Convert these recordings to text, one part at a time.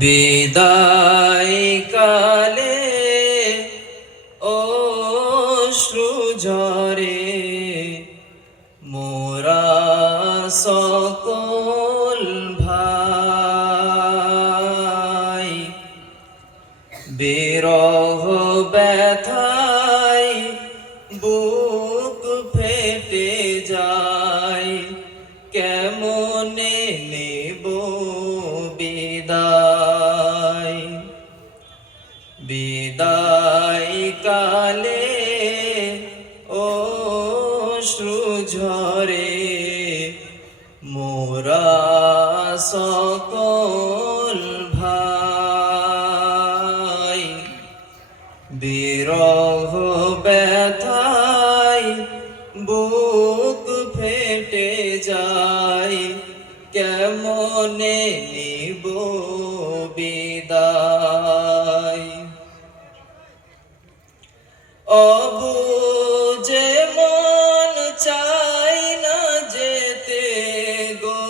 বিদায় কালে অশ্রু ঝরে মোরা সকল ভাই, বিরহ ব্যথায় বুক ফেটে যায়, কেমনে নেব বিদায়। বিদায় কালে অশ্রু ঝরে মোরা সকল ভাই, বিরহ ব্যথায় বুক ফেটে যায়, কেমনে নিব বিদায়। অবুঝে মন চাই না যেতে গো,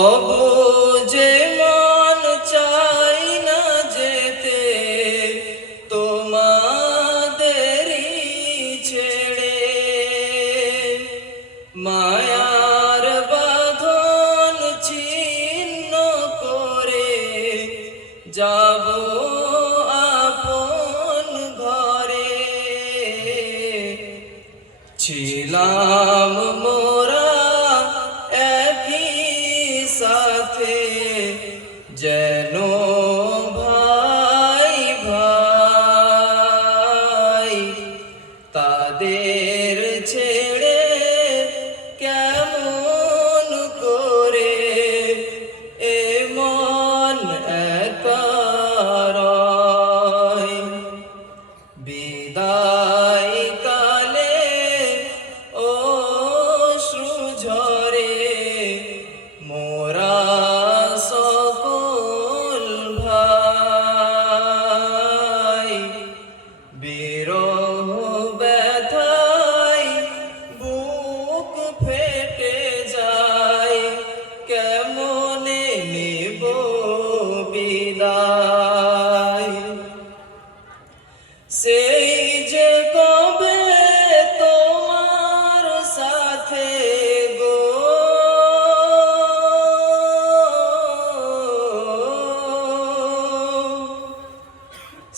অবুঝে মন চাই না যেতে তোমাদেরই ছেড়ে, মায়ার বাঁধন ছিন্ন করে যাব আপন ঘরে। ছিলাম মোরা একই সাথে যেন ভাই ভাই, তাদের ছেড়ে কেমন করে এ মন একা রয়। বিদায় কালে অশ্রু ঝরে মোরা সকল ভাই, বিরহ ব্যথায় বুক ফেটে যায়, কেমনে নেব বিদায়। সেই যে কবে তোমার সাথে গো,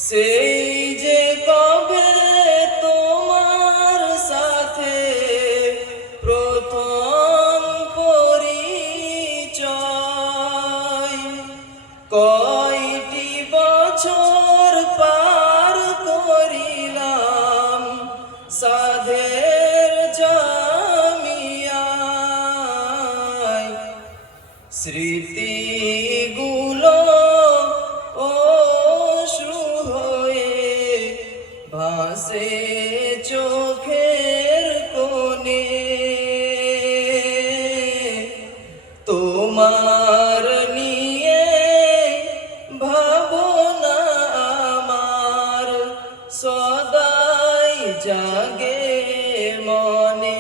সেই যে কবে তোমার সাথে প্রথম পরিচয়, কয়টি বছর পার করিলাম সাধের জামিয়ায়, স্মৃতিগুলো অশ্রু হয়ে ভাসে চোখের কোণে, তোমার নিয়ে ভাবনা আমার সদাই জাগে মনে।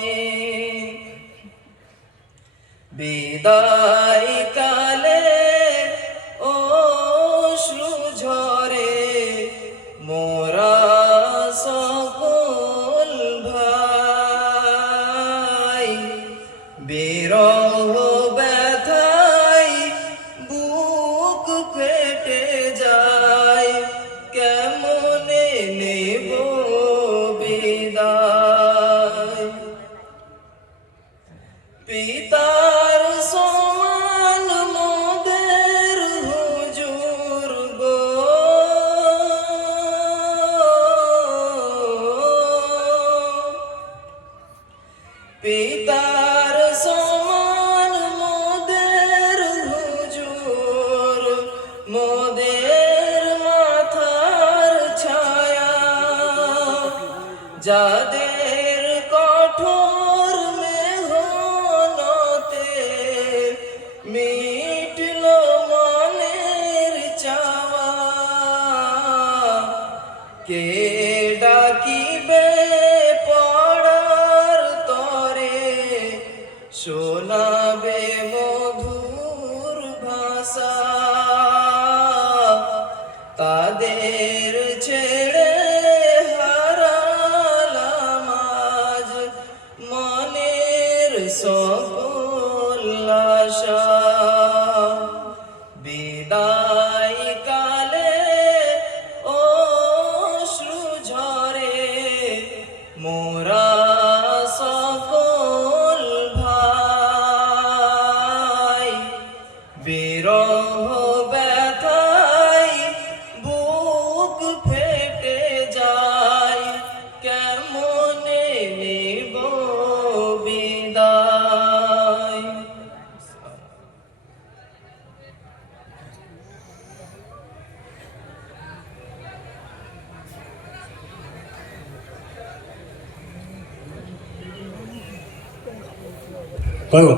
বিদায় কালে অশ্রু ঝরে মোরা সকল ভাই, বিরহ ব্যথায় বুক ফেটে যায়, কেমনে নেব বিদায়। পিতার সমান মোদের হুজুর গো, পিতার সমান মোদের হুজুর, মোদের মাথার ছায়া, যাদের কঠোর মেহনতে মিটল মনের চাওয়া, কে ডাকিবে পড়া মোরা সকল ভাই বিরহ ব্যথায় বুক ফেটে যায়, কেমনে নিব বিদায়। কয়ো